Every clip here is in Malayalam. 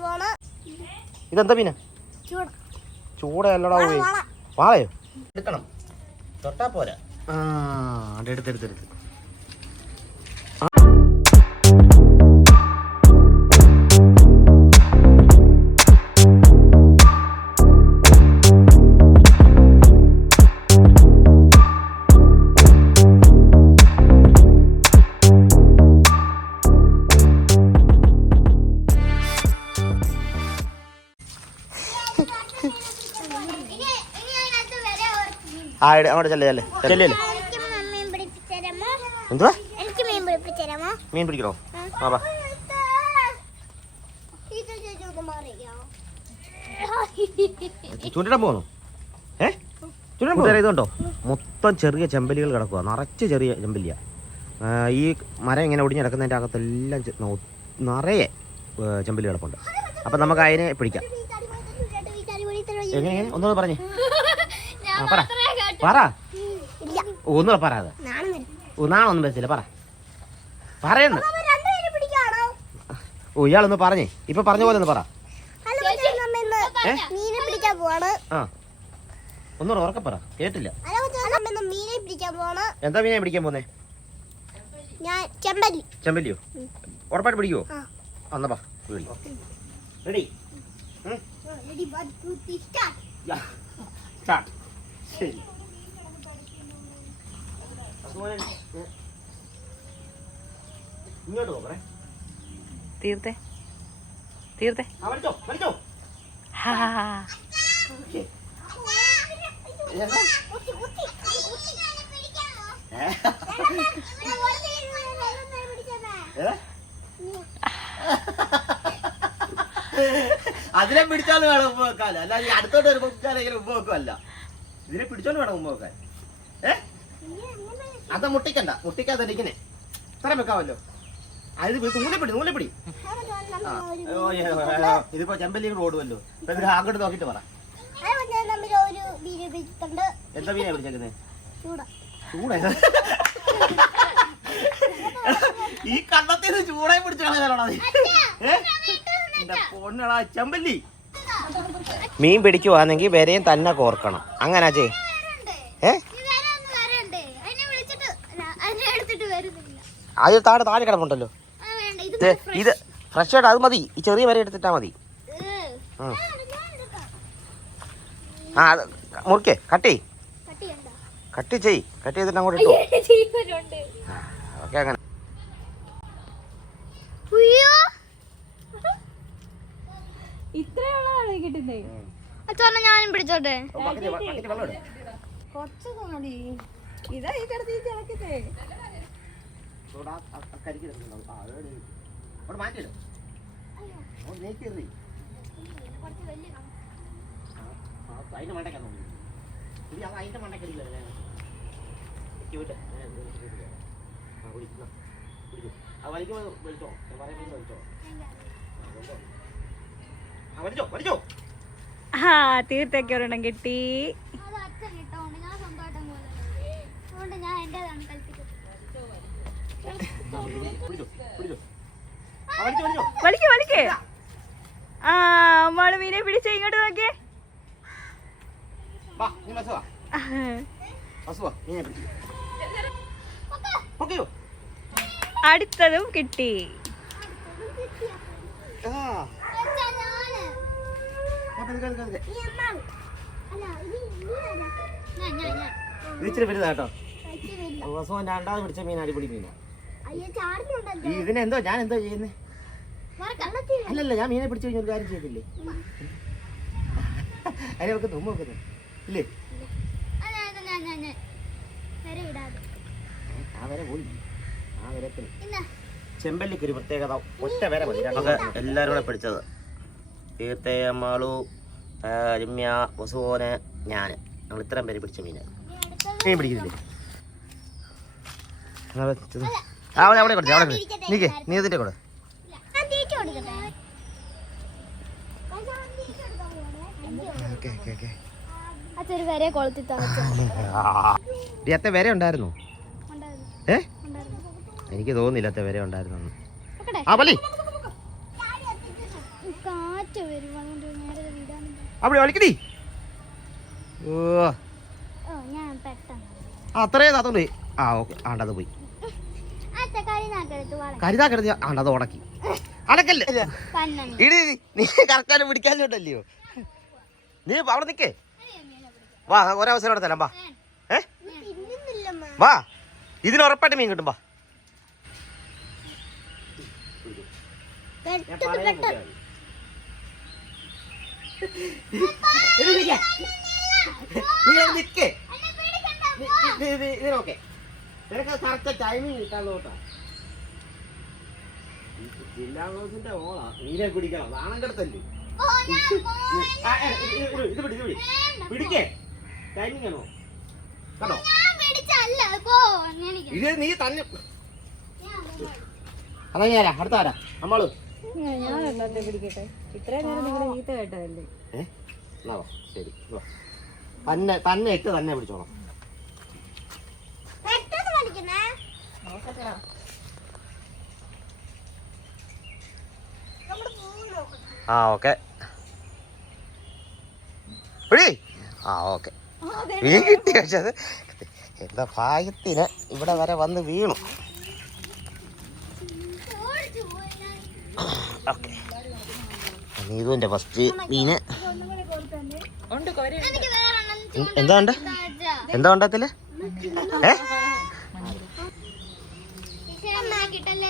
പോണ ഇതെന്താ പിന്നെ? ചൂട. ചൂടല്ലടാ പോയി വാളയോ? എടുക്കണം. തൊട്ടാ പോരാ. ആ എടുത്തെടുത്തെടുത്ത് ആ അങ്ങോട്ട് ചെല്ലേ ചെല്ലേ ചെല്ലേ. എന്തുവാ? എനിക്ക് മീൻ പിടിക്കണോ? ആ. വാ. ചൂണ്ടിടാൻ പോകുന്നു ഏ? ചൂണ്ടിടാൻ പോകും ഇതുണ്ടോ? മൊത്തം ചെറിയ ചെമ്പലികൾ കിടക്കുക നിറച്ച് ചെറിയ ചെമ്പലിയ. ഈ മരം ഇങ്ങനെ ഒടിഞ്ഞ് കിടക്കുന്നതിന്റെ അകത്തെല്ലാം നിറയെ ചെമ്പലി കിടപ്പുണ്ട്. അപ്പം നമുക്ക് അതിനെ പിടിക്കാം. എങ്ങനെ എങ്ങനെ? ഒന്നുകൂടെ പറഞ്ഞേ. ആ പറ. പറ. ഒന്നുകൂടെ പറ അത്. ഒന്നാണൊന്നും പറ്റില്ല പറ. പറയുന്നു ഓ ഇയാളൊന്ന് പറഞ്ഞേ. ഇപ്പൊ പറഞ്ഞ പോലെ ഒന്ന് പറ. ഒന്നുകൂടെ ഉറക്കെ പറ. കേട്ടില്ല. എന്താ മീനെ പിടിക്കാൻ പോന്നേ ചെമ്പല്ലിയോ? ഉറപ്പായിട്ട് പിടിക്കുവോ. അന്നാ പാ റെഡി. സ്റ്റാർട്ട് ശരി. ഒരു മീൻ പിടിച്ചേനെ. ഏ? അതിനെ പിടിച്ചാലും വേണം ഉമ്മ വെക്കാൻ. അല്ല അടുത്തോട്ട് വരുമ്പോ ഇങ്ങനെ ഉമ്മ വെക്കുമല്ല ഇതിനെ പിടിച്ചോണ്ട് വേണം ഉമ്മ വെക്കാൻ. ഏ? അത് മുട്ടിക്കണ്ട. മുട്ടിക്കാതെ ഇരിക്കണേ. ഇത്ര വെക്കാമല്ലോ അത് നൂലെപ്പിടി നൂലെപ്പിടി. ഇതിപ്പോ ചെമ്പല്ലി കൂടെ ഓടുമല്ലോ ഇപ്പൊ അങ്ങോട്ട് നോക്കിട്ട് പറ. എന്താ മീനാ പിടിച്ചേക്കുന്നേ ചൂട. ഈ കണ്ണത്തിൽ ചൂടായി പിടിച്ചാണോ എന്റെ പൊണ്ണടാ ചെമ്പല്ലി. മീൻ പിടിക്കുവാണെങ്കിൽ വരെയും തന്നെ കോർക്കണം. അങ്ങനെ ചേ ഏ? ആദ്യം താഴെ താഴെ കിടപ്പുണ്ടല്ലോ. ഇത് ഫ്രഷ് ആയിട്ട് അത് മതി. ഈ ചെറിയ വരെ എടുത്തിട്ടാ മതി. ആ അത് മുറിക്കേ കട്ടി കട്ടി ചെയ് കട്ട് ചെയ്തിട്ട് അങ്ങോട്ട് ഇട്ടോ. ഓക്കെ അങ്ങനെ. ഞാനും പിടിച്ചോട്ടെ. കുറച്ച് മതി ഇതാ ഈ കിടത്തി മണ്ടക്കാണ് ഇത് അത് വലിക്കുമ്പോൾ പറയുമ്പോൾ ആ വലിച്ചോ. വലിച്ചോ. ആ തീർത്തൊക്കെ ഒരെണ്ണം കിട്ടി. ഞാൻ സ്വന്തമായിട്ടും അതുകൊണ്ട് ഞാൻ പിടിച്ചോ പിടിച്ചോ ആ വലിച്ചോ വലിച്ചോ വലിക്ക് വലിക്ക്. ആ അമ്മാൾ മീനെ പിടിച്ച ഇങ്ങോട്ട് അടുത്തതും കിട്ടി. ഇച്ചിരി വലുതാട്ടോ ഇച്ചിരി രണ്ടാമത് പിടിച്ച മീൻ അടിപൊളി മീനാ. അയ്യോ, ചാടുന്നുണ്ടല്ലോ. ഈ ഇതിനെന്തോ ഞാൻ എന്തോ ചെയ്യുന്നേ അല്ലല്ല ഞാൻ മീനെ പിടിച്ചു കഴിഞ്ഞ ഒരു കാര്യം ചെയ്തില്ലേ? അതിനെ നമുക്ക് ഉമ്മ വെക്കുന്നു. ഇല്ലേ? അവരെ അത് ഞാൻ, ഞാൻ, ഞാൻ. വര ഇടാതെ. ആ വരെ പോയി. ആ വരത്തിന്. ചെമ്പല്ലിക്ക് ഒരു പ്രത്യേകത ഒറ്റ വരെ മതി. നമുക്ക് എല്ലാവരും കൂടെ പിടിച്ചത്. തീർത്തേ മാളു ആ, രമ്യ വസുവോന് ഞാൻ നമ്മൾ ഇത്രയും പേര് പിടിച്ച അടുത്തത് മീൻ പിടിക്കുന്നില്ലേ? അവിടെ അവിടെ കൊടുത്തേ. അവിടെ നീക്കേ നീ ഇതിന്റെ കൂടെ അത്തെ വരെ ഉണ്ടായിരുന്നു? ഏ? എനിക്ക് തോന്നുന്നില്ല അത്ത വരെ ഉണ്ടായിരുന്നു ആ പള്ളി. അവിടെ വലിക്കടി ഓ. അത്രയും താത്തോണ്ട് പോയി. ആ ഓക്കെ. ആണ്ടത് പോയി. അച്ചക്കാരി നാക്കെടുത്ത് വള കരുതാ കരുതി ആണ്ടത് ഉടക്കി അടക്കല്ലേ ഇടി. നീ കറക്കാനും പിടിക്കാനോട്ടല്ലയോ നീ അവിടെ നിക്കേ വാ ഒരവസരം അവിടെ തരാം വാ ഏ വാ ഇതിന് ഉറപ്പായിട്ട് മീൻ കിട്ടും വാ നിക്കേ ഇതിനൊക്കെ നിനക്ക് കറക്റ്റ് ടൈമിങ് കിട്ടാൻ നോട്ടാ ജില്ലാ ഹൗസിന്റെ ഓളാ. മീനെ പിടിക്കണം. നാണം കിടത്തല്ലേ ഇത് പിടി ഇത് പിടി പിടിക്കേ. ടൈമിംഗ് ആണോ? കണ്ടോ? ഇത് നീ തന്നെ അതാ ഞാൻ അടുത്ത ആരാ? നമ്മൾ. ഞാൻ രണ്ടാമത്തെ പിടിക്കട്ടെ. ഇത്രയും നേരം നിങ്ങളുടെ ചീത്ത കേട്ടതല്ലേ? എന്നാ ശരി. വാ. തന്നെ തന്നെ ഇട്ട് തന്നെ പിടിച്ചോളാം. ആ ഓക്കെ. ആ ഓക്കെ. മീൻ കിട്ടി പക്ഷെ അത് എന്താ ഭാഗ്യത്തിന് ഇവിടെ വരെ വന്ന് വീണു. ഓക്കെ. നീതുവിന്റെ ഫസ്റ്റ് മീന്. എന്ത്- ഉണ്ട്. എന്താ ഉണ്ടാത്തില്ല ഏ?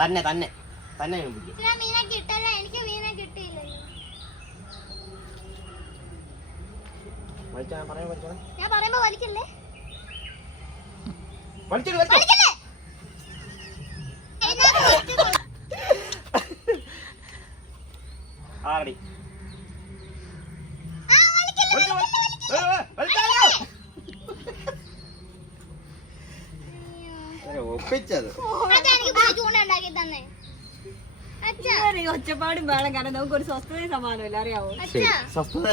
തന്നെ തന്നെ. തന്നെ മീൻ പിടിക്കും ഈശ്വരാ, മീനെ കിട്ടല്ലേ എനിക്ക് മീനെ കിട്ടിയില്ല ഞാൻ പറയുമ്പോ വലിക്കല്ലേ? വലിച്ചിട്ട് വലിച്ചോ. വലിക്കല്ലേ എന്നെ വലിച്ചു കൊ- ആ, ready. ആ, വലിക്കല്ലേ, വലിച്ചോ, വലിക്കല്ലേ, ഏ, ഏ, വലിച്ചാലോ? ഏ, ഒപ്പിച്ചത് അച്ഛാ, എനിക്ക് പോയി ചൂണ്ട ഉണ്ടാക്കി തന്നെ അച്ഛാ ഒച്ചപ്പാടും വേണം. കാരണം നമുക്ക് ഒരു സ്വസ്ഥതയും അറിയാവോ? ശരി. സ്വസ്ഥത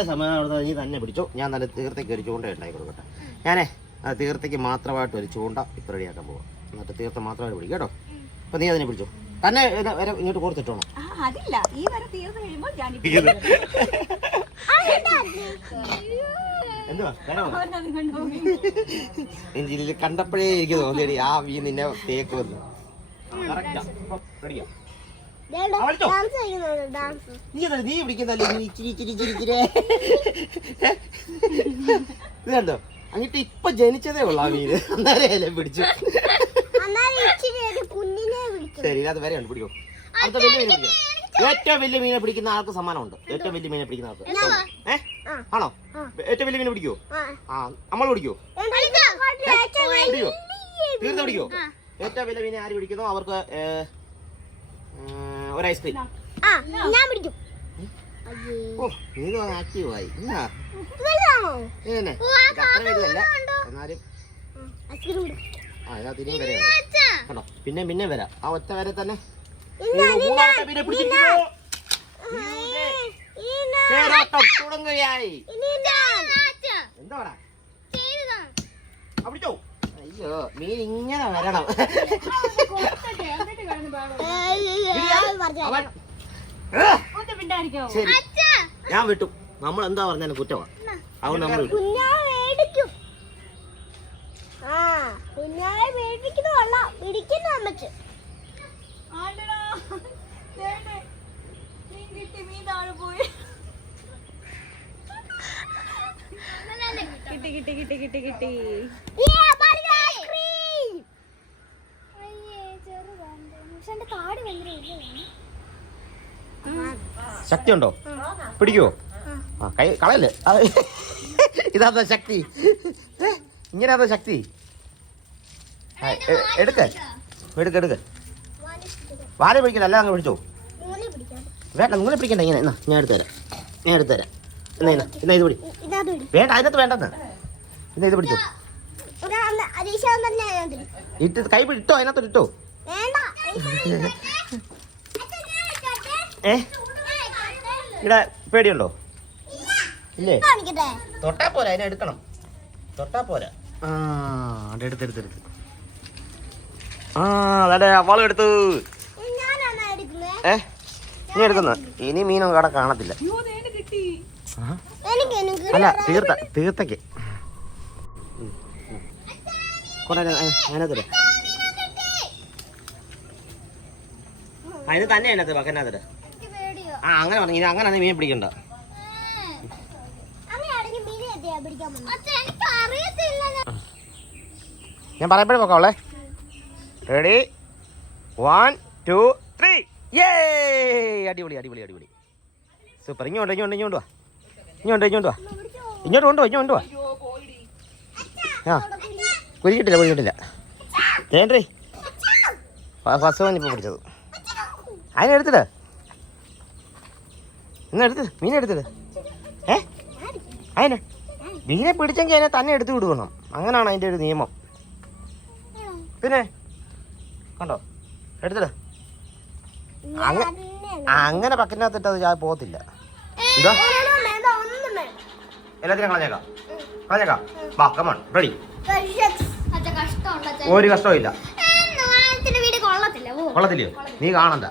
നീ തന്നെ പിടിച്ചോ. ഞാൻ നല്ല തീർത്തേക്ക് ഒരു ചൂണ്ട ഉണ്ടാക്കി കൊടുക്കട്ടെ. ഞാനേ ആ തീർത്തേക്ക് മാത്രമായിട്ട് ഒരു ചൂണ്ട ഇപ്പം റെഡിയാക്കാൻ പോവാം. എന്നിട്ട് തീർത്ത മാത്രമായിട്ട് പിടിക്കും കേട്ടോ. അപ്പം നീ അതിനെ പിടിച്ചോ. തന്നെ വരെ ഇങ്ങോട്ട് കൊടുത്തിട്ടോണം ആ അതില്ല. ഈ വരെ തീർന്നു കഴിയുമ്പോൾ ഞാൻ എന്തുവാ? വേണോ കണ്ടപ്പോഴേ എനിക്ക് തോന്നിയടി ആ വീ നിന്നെ തേക്കുമെന്ന്. കറക്റ്റാ റെഡിയാ അവളിച്ചോ നീ എന്താ നീ പിടിക്കുന്നല്ലേ നീ ഇച്ചിരി ഇച്ചിരി ഇച്ചിരി ഇച്ചിരി ഇത് കണ്ടോ? അങ്ങോട്ട് ഇപ്പൊ ജനിച്ചതേ ഉള്ളു ആ മീന് അന്നേരം പിടിച്ചു. ശരി അത് വരെ ഉണ്ട് പിടിക്കോ. അടുത്ത വലിയ മീനെ പിടിക്കണം ഏറ്റവും വലിയ മീനെ പിടിക്കുന്ന ആൾക്ക് സമ്മാനമുണ്ട്. ഏറ്റവും വലിയ മീനെ പിടിക്കുന്ന ആൾക്ക്. ഏ? ആണോ? ഏറ്റവും വലിയ മീനെ പിടിക്കോ ആ. നമ്മൾ പിടിക്കോ പിടിക്കോ തീർത്ത് പിടിക്കോ ഏറ്റവും വലിയ മീനെ ആര് പിടിക്കുന്നോ? അവർക്ക് ഒരു ഐസ്ക്രീം ഞാൻ പിടിക്കും. ഓ നീ ആക്റ്റീവായി എന്നാ? ഇതന്നെ ആ അത്ര വലുതല്ല എന്നാലും ആ ഇനിയും കണ്ടോ? പിന്നെ പിന്നെ വരാം. ആ ഒറ്റ വരെ തന്നെ. എന്താ പിടിച്ചിരിക്കുന്നു. തുടങ്ങുകയായി. എന്താടാ ചെയ്തതാണ്. ആ, പിടിച്ചോ. അയ്യോ മീൻ ഇങ്ങനെ വരണം. ശരി. അച്ഛാ. ഞാൻ വിട്ടു. നമ്മൾ എന്താ പറഞ്ഞാലും കുറ്റമാണ് അവൻ നമ്മൾ കിട്ടി കിട്ടി. കിട്ടി കിട്ടി കിട്ടി കിട്ടി കാട് ഭയങ്കര ശക്തി ഉണ്ടോ പിടിക്കുവോ? ആ കൈ കളയല്ലേ? ഇതാ ശക്തി? ഇങ്ങനെ ഇങ്ങനെയാ ശക്തി എടുക്ക. എടുക്ക എടുക്ക. വാല പിടിക്കില്ല? അല്ല അങ്ങ് പിടിച്ചോ? വേണ്ട നിങ്ങളെ പിടിക്കണ്ട. ഇങ്ങനെ എന്നാ ഞാൻ എടുത്തു തരാം. ഞാൻ എടുത്തു തരാം. എന്നാ എന്നാ എന്നാ ഇത് പിടി. വേണ്ട അതിനകത്ത് വേണ്ടെന്ന്. എന്നാ ഇത് പിടിച്ചോ? ഇട്ട് കൈ പിടിട്ടോ അതിനകത്ത് ഇട്ടോ. ഏ? ഇവിടെ പേടിയുണ്ടോ? ഇല്ലേ? തൊട്ടാ പോരാ അതിനെ എടുക്കണം. തൊട്ടാ പോരാ. ആ അവിടെ എടുത്ത് എടുത്ത് എടുത്ത്. ആ അതെ അവളും എടുത്തു. ഏ? ഇനി എടുക്കുന്ന. ഇനി മീനും അവിടെ കാണത്തില്ല. അയ്യോ കിട്ടി എനിക്ക് എനിക്ക് അല്ല തീർത്ത തീർത്തക്ക് കൊറേ അതിനകത്തിട്ട് അതിന് തന്നെ അതിനകത്ത് ബക്കനകത്തിട്ട് ആ അങ്ങനെ പറഞ്ഞു. ഇനി അങ്ങനെ മീൻ പിടിക്കണ്ട. ഞാൻ ഞാൻ നോക്കാം റെഡി വൺ ടു ത്രീ ഏ അടിപൊളി അടിപൊളി അടിപൊളി. സൂപ്പർ ഇങ്ങോട്ട് ഇങ്ങോട്ട് ഇങ്ങോട്ട് വാ. ഇങ്ങോട്ട് ഇങ്ങോട്ട് വാ. ഇങ്ങോട്ട് കൊണ്ടുവാ ഇങ്ങോട്ട് വാ ആ. കുരിക്കിട്ടില്ല കുരിക്കിട്ടില്ല തേണ്ടേ ഫസ്റ്റ് ഇപ്പൊ പിടിച്ചത്. അതിനെടുത്തിട്ട് ഇന്ന് എടുത്ത് മീനെ എടുത്തിട്ട് ഏ? അതിനെ. മീനെ പിടിച്ചെങ്കിൽ അതിനെ തന്നെ എടുത്തു വിടുവണം അങ്ങനെയാണ് അതിന്റെ ഒരു നിയമം. പിന്നെ? കണ്ടോ? എടുത്തത് അങ്ങ അങ്ങനെ അത് ഞാൻ പോകത്തില്ല. ഇതാ. എല്ലാത്തിനും കളഞ്ഞേക്കാം. കളഞ്ഞേക്കാം. വാ കമൺ റെഡി ഒരു കഷ്ടവും ഇല്ല. കൊള്ളത്തില്ലയോ? നീ കാണണ്ട.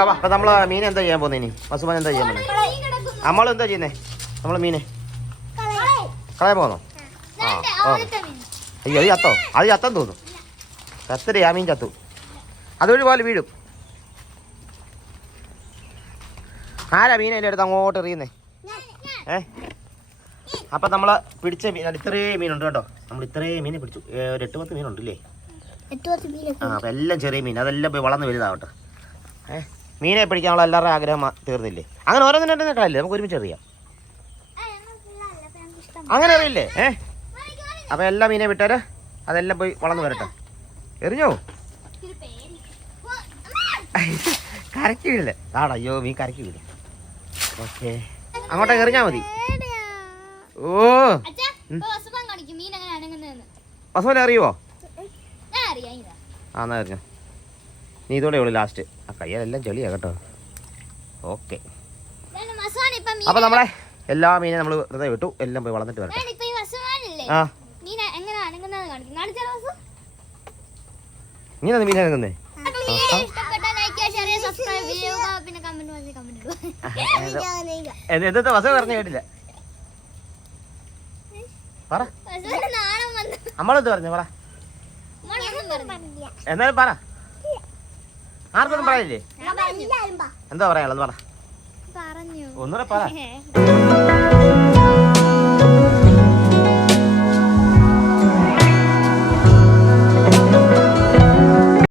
അപ്പൊ നമ്മൾ മീൻ എന്താ ചെയ്യാൻ പോകുന്നത് ഇനി? വസുമാൻ എന്താ ചെയ്യാൻ പോകുന്നത് നമ്മൾ എന്താ ചെയ്യുന്നേ? നമ്മൾ മീനെ? കളയാൻ പോകുന്നോ ആ ഓ അയ്യോ അത് ചത്തോ? അത് ചത്തം തോന്നും. ചത്തരേ ആ മീൻ ചത്തു. അതൊരു പോലെ വീഴും. ആരാ മീനെ അതിന്റെ അടുത്ത് അങ്ങോട്ട് എറിയുന്നേ? ഏ? അപ്പം നമ്മൾ പിടിച്ച മീൻ ഇത്രേ ഇത്രയും മീനുണ്ട് കേട്ടോ. നമ്മൾ ഇത്രേ മീൻ പിടിച്ചു. ഒരു എട്ട് പത്ത് മീനുണ്ട് ഇല്ലേ ആ അപ്പം എല്ലാം ചെറിയ മീൻ. അതെല്ലാം പോയി വളർന്ന് വലുതാവട്ടെ. ഏ? മീനെ പിടിക്കാനുള്ള എല്ലാവരുടെ ആഗ്രഹം തീർന്നില്ലേ? അങ്ങനെ ഓരോന്നിനെ കളയില്ലേ? നമുക്ക് ഒരുമിച്ച് അറിയാം. അങ്ങനെ അറിയില്ലേ? ഏ? അപ്പം എല്ലാ മീനെ വിട്ടാൽ അതെല്ലാം പോയി വളർന്നു വരട്ടെ. എറിഞ്ഞോ? കരക്കി വീഴില്ലേ? ആടാ അയ്യോ മീൻ കരക്കി വീഴില്ല ഓക്കെ. അങ്ങോട്ടേക്ക് എറിഞ്ഞാ മതി. ഓ. വസൂല അറിയുവോ? ആ എന്നാ എറിഞ്ഞോ. നീ ഇതോടെ ഉള്ളു ലാസ്റ്റ് ആ കയ്യിലെല്ലാം ചെളിയാ കേട്ടോ. ഓക്കെ അപ്പൊ നമ്മളെ എല്ലാ മീനും നമ്മൾ വെറുതെ വിട്ടു. എല്ലാം പോയി വളർന്നിട്ട് വരട്ടെ. വസുമാനില്ലേ ആ. ഇങ്ങനെ മീൻ ഇറങ്ങുന്നേ എന്താ ലൈക്ക് ചെയ്യുക സബ്സ്ക്രൈബ് ചെയ്യുക പിന്നെ കമന്റ് ബോക്സിൽ കമന്റ് ഇടുക. എന്തത്തെ വസ പറഞ്ഞു കേട്ടില്ല. പറ. വസുവിന് നാണം വന്നു. നമ്മളെന്ത് പറഞ്ഞു? പറ. എന്നാലും പറ. ആർക്കൊന്നും പറയില്ലേ? എന്താ പറയാനുള്ളത് പറ. പറഞ്ഞു. ഒന്നുകൂടെ പറ.